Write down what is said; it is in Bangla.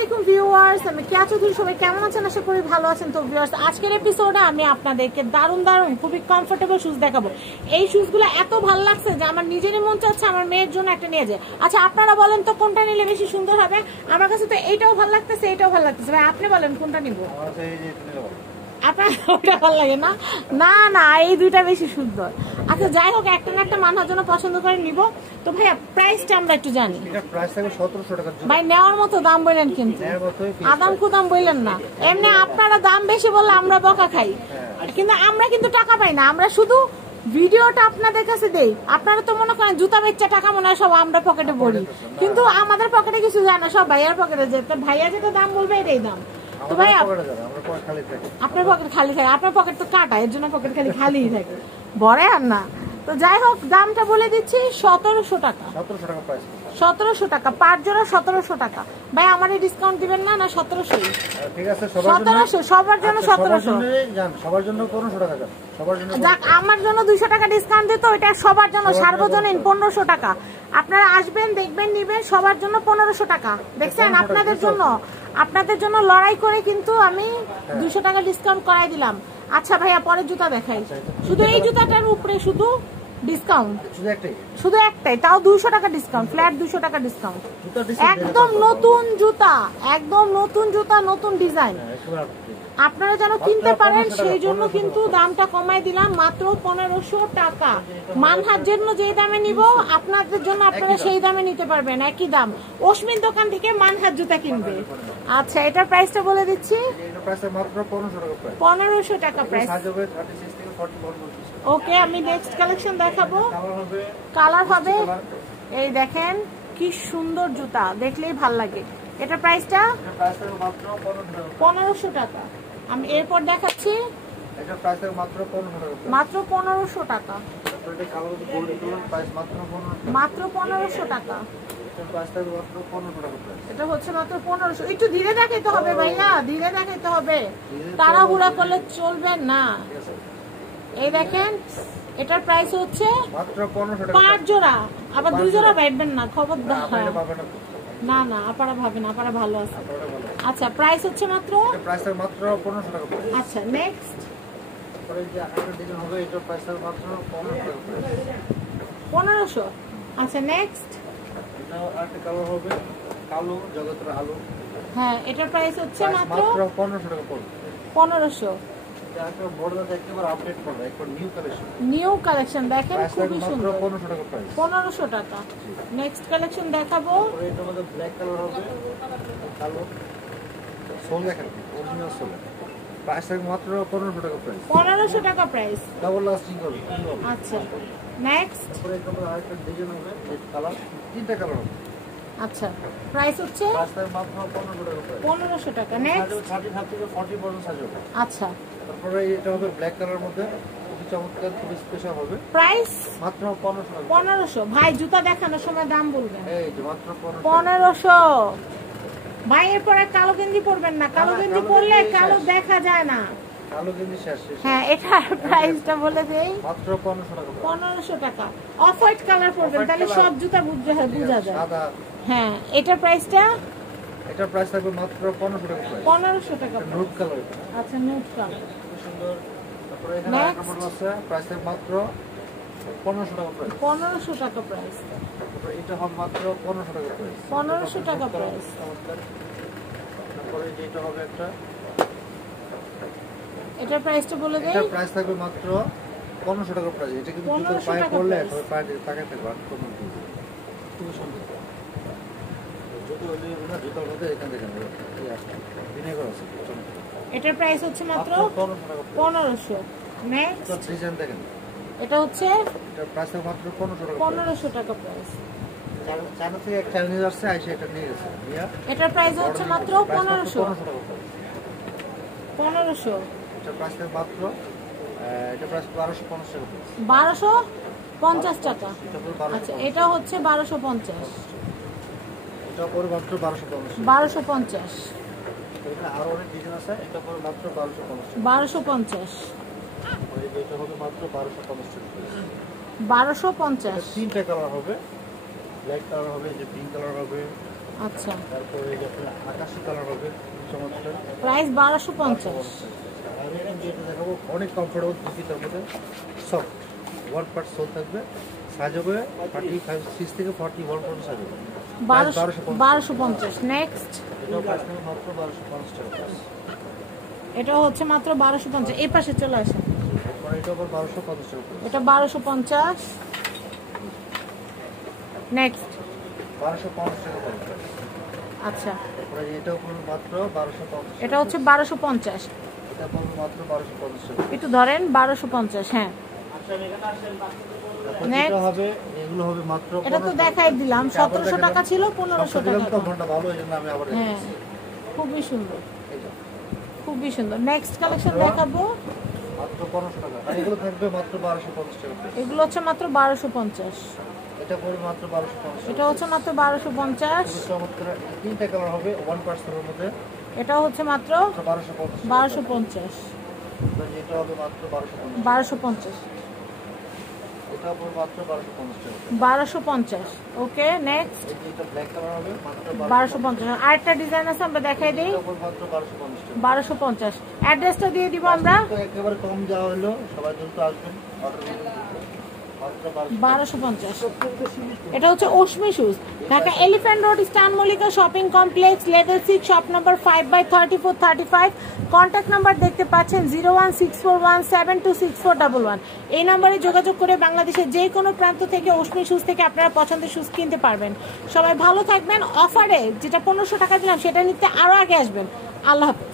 আলাইকুম ভিউয়ার্স, আমি কেয়া চৌধুরী। সবাই কেমন আছেন? আশা করি ভালো আছেন। তো ভিউয়ার্স, আজকের এপিসোডে আমি আপনাদেরকে দারুণ দারুণ খুবই কমফোর্টেবল শুজ দেখাবো। এই শুজগুলো এত ভালো লাগছে যে আমার নিজেরই মন চাচ্ছে আমার মেয়ের জন্য একটা নিয়ে যায়। আচ্ছা, আপনারা বলেন তো কোনটা নিলে বেশি সুন্দর হবে? আমার কাছে তো এইটাও ভালো লাগতেছে, এইটাও ভালো লাগতেছে। ভাই আপনি বলেন কোনটা নিব? আপনার ওটা ভালো লাগে না? না না, এই দুইটা বেশি সুন্দর। আচ্ছা যাই হোক, একটা না একটা মানহার জন্য পছন্দ করে নিব। তো ভাইয়া প্রাইসটা আমরা একটু জানি। এটা প্রাইস থাকে 1700 টাকা। ভাই নেওয়ার মতো দাম বললেন, কিন্তু আদাম কুদাম বললেন না। এমনি আপনারা দাম বেশি বললে আমরা বকা খাই, কিন্তু আমরা কিন্তু টাকা পাই না। আমরা শুধু ভিডিওটা আপনাদের কাছে দেই। আপনারা তো মনে করেন জুতা বেচা টাকা মনে হয় সব আমরা পকেটে ভরি, কিন্তু আমাদের পকেটে কিছু যায় না, সব ভাইয়ার পকেটে যায়। তো ভাইয়া যেটা দাম বলবে এটাই দাম। তো ভাই আপনার পকেট খালি থাকে, আপনার পকেট তো কাটা, এর জন্য পকেট খালি খালিই থাকে, ভরে আর না। তো যাই হোক, দামটা বলে দিচ্ছি 1700 টাকা। 1700 টাকা পার জোড়া, 1700 টাকা। ভাই আমারই ডিসকাউন্ট দিবেন না? না 1700? ঠিক আছে, 1700 সবার জন্য। 1700 সবার জন্য 1500 টাকা যান। সবার জন্য যাক, আমার জন্য 200 টাকা ডিসকাউন্ট দিত, এটা সবার জন্য সার্বজনীন 1500 টাকা। আপনারা আসবেন, দেখবেন, নিবেন, সবার জন্য 1500 টাকা। দেখছেন, আপনাদের জন্য লড়াই করে কিন্তু আমি 200 টাকা ডিসকাউন্ট করাই দিলাম। আচ্ছা ভাইয়া, পরের জুতা দেখাই। শুধু এই জুতাটার উপরে শুধু ডিসকাউন্ট, শুধু একটাই, তাও 200 টাকা ডিসকাউন্ট, ফ্ল্যাট 200 টাকা ডিসকাউন্ট। একদম নতুন জুতা, একদম নতুন জুতা, নতুন ডিজাইন। আপনারা যেন কিনতে পারেন সেই জন্য কিন্তু দামটা কমাই দিলাম, মাত্র 1500 টাকা। মানহার জন্য যেই দামে নিব, আপনাদের জন্য আপনারা সেই দামে নিতে পারবেন, একই দাম। অশ্মিন দোকান থেকে মানহার জুতা কিনবে। আচ্ছা, এটার প্রাইসটা বলে দিচ্ছি, 1500 টাকা প্রাইস। ওকে, আমি নেক্সট কালেকশন দেখাবো। কালার হবে, এই দেখেন কি সুন্দর জুতা, দেখলেই ভাল লাগে। এটা প্রাইসটা 1500 টাকা। আমি এরপর দেখাচ্ছি, মাত্র 1500 টাকা, মাত্র 1500 টাকা। এটা হচ্ছে মাত্র 1500। একটু ধীরে দেখাইতে হবে ভাইয়া, ধীরে দেখাইতে হবে, তাড়াহুড়া করলে চলবে না। এই দেখেন, এটার প্রাইস হচ্ছে পাঁচ জোড়া, আবার 2 জোড়া ভাববেন না, খবরদার। না না, আপনারা ভাবেন, আপনারা ভালো আছে। আচ্ছা, প্রাইস হচ্ছে মাত্র 1500 টাকা। আচ্ছা নেক্সট, 1500। আচ্ছা নেক্সট, হ্যাঁ এটার প্রাইস হচ্ছে মাত্র 1500। নিউ কালেকশন দেখেন, খুবই সুন্দর, 1500 টাকা। নেক্সট কালেকশন দেখাবো, ব্ল্যাক কালার হবে, কালো সোল দেখেন, অরিজিনাল সোল। প্রাইস মাত্র 1500 টাকা প্রাইস, 1500 টাকা প্রাইস, ডাবল লাস্টিং হবে। আচ্ছা নেক্সট, আরেকটা ডিজাইন হবে, কালার, তিনটা কালার হবে। আচ্ছা প্রাইস হচ্ছে মাত্র 1500 টাকা প্রাইস, 1500 টাকা। নেক্সট 30 থেকে 40 পর্যন্ত সাইজ হবে। আচ্ছা, তারপরে এটা হবে ব্ল্যাক কালারের মধ্যে, খুবই চমৎকার, খুবই স্পেশাল হবে। প্রাইস মাত্র 1500 টাকা। 1500। ভাই জুতা দেখানোর সময় দাম বলবেন। এই যে মাত্র 1500। ভাই এরপরে কালো গেঞ্জি পরবেন না, কালো গেঞ্জি পরলে কালো দেখা যায় না। কালো গেঞ্জি শেষ। হ্যাঁ, এটার প্রাইসটা বলে দেই, মাত্র 1500 টাকা। 1500 টাকা। অফ হোয়াইট কালার পরবেন, তাহলে সব জুতা বোঝা যায়। সাদা। হ্যাঁ, এটার প্রাইসটা, এটার প্রাইস থাকবে মাত্র 1500 টাকা প্রাইস। 1500 টাকা। Nude colour. আচ্ছা, নুড কালার, সুন্দর। তারপরে এখানে আরেকটা মডেল আছে, প্রাইস থাকবে মাত্র 1500 টাকা প্রাইস। 1500 টাকা প্রাইস। তারপরে এটা হবে মাত্র 1500 টাকা প্রাইস। 1500 টাকা প্রাইস। তারপরে যেটা হবে একটা, এটার প্রাইসটা বলে দেই, এটার প্রাইস থাকবে মাত্র 1500 টাকা প্রাইস। এটা কিন্তু জুতো পায়ে পরলে সবাই পায়ে তাকায় থাকবে, আর কোনো খুবই সুন্দর জুতো হলে না, জুতোর মধ্যে এখান থেকে ভিনেগার আছে। এটার প্রাইস হচ্ছে মাত্র 1500। নেক্সট ডিজাইন দেখেন, এটা হচ্ছে, এটার প্রাইস থাকবে মাত্র 1500 টাকা। 1500 টাকা প্রাইস। চায়না থেকে একটা চ্যালেঞ্জ আসছে, আইসা এটা নিয়ে গেছে। এটার প্রাইস হচ্ছে মাত্র 1500। 1500। এটার প্রাইস থাকবে মাত্র, এটা প্রাইস 1250 টাকা। 1250 টাকা। আচ্ছা, এটা হচ্ছে 1250। এটা পরে মাত্র 1250। 1250। এটা আরো অনেক ডিজাইন আছে, এটা পরে মাত্র 1250। 1250। এটা হবে মাত্র 1250 টাকা। 1250। তিনটা কালার হবে, ব্ল্যাক কালার হবে, যে পিঙ্ক কালার হবে, আচ্ছা, তারপরে এই যে আপনার আকাশি কালার হবে চমৎকার, প্রাইস 1250। আমি এখন যেটা দেখাবো অনেক কমফোর্টেবল জুতিটার মধ্যে সফট 1 পার্ট সোল থাকবে, সাইজ হবে 36 থেকে 41 পর্যন্ত সাইজ হবে 1250। নেক্সট, এটাও প্রাইস নেবে মাত্র 1250 টাকা। এটা হচ্ছে মাত্র 1250। এই পাশে চলে আসেন, তারপরে এটা আবার 1250 টাকা। এটা 1250। নেক্সট, 1250 টাকা পড়বে। আচ্ছা, তারপরে এটাও পড়বে মাত্র 1250। এটা হচ্ছে 1250। এটা পড়বে মাত্র 1250 টাকা। একটু ধরেন, 1250। হ্যাঁ, তারপর Next. যেটা হবে এগুলো হবে মাত্র এটা তো 1500 দেখাই দিলাম, 1700 টাকা ছিল, 1500 সবটা দিলাম টাকা। তো ফোনটা ভালো, এই জন্য আমি আবার হ্যাঁ, খুবই সুন্দর, এই যে, খুবই সুন্দর। নেক্সট কালেকশন দেখাবো, মাত্র 1500 টাকা। আর এগুলো থাকবে মাত্র 1250 টাকা পিস। এগুলো হচ্ছে মাত্র 1250। এটা পড়বে মাত্র 1250 এটা হচ্ছে মাত্র 1250। খুবই চমৎকার তিনটা কালার হবে 1% এর মধ্যে, এটা হচ্ছে মাত্র 1250 1250। এটা হবে মাত্র 1250। 1250, এটা পড়বে মাত্র 1250 টাকা। 1250। ওকে, নেক্সট, এই যে এটা ব্ল্যাক কালার হবে মাত্র 1250। আরেকটা ডিজাইন আছে, আমরা দেখাই দিই, এটা পড়বে মাত্র 1250 টাকা। 1250। অ্যাড্রেসটা দিয়ে দিব আমরা, তো একেবারে কম যাওয়া হলো, সবাই দ্রুত আসবেন অর্ডার করতে। মাত্র 1250। এটা হচ্ছে ওশমি shoes, Dhaka elephant road, eastern Mallika shopping complex, level 6, shop number 5/3435। Contact number দেখতে পাচ্ছেন 01641726411। এই নম্বরে যোগাযোগ করে বাংলাদেশের যে কোনো প্রান্ত থেকে ওশমি শুজ থেকে আপনারা পছন্দের শুজ কিনতে পারবেন। সবাই ভালো থাকবেন। অফারে যেটা 1500 টাকা দিলাম সেটা নিতে আরও আগে আসবেন। আল্লাহ হাফেজ।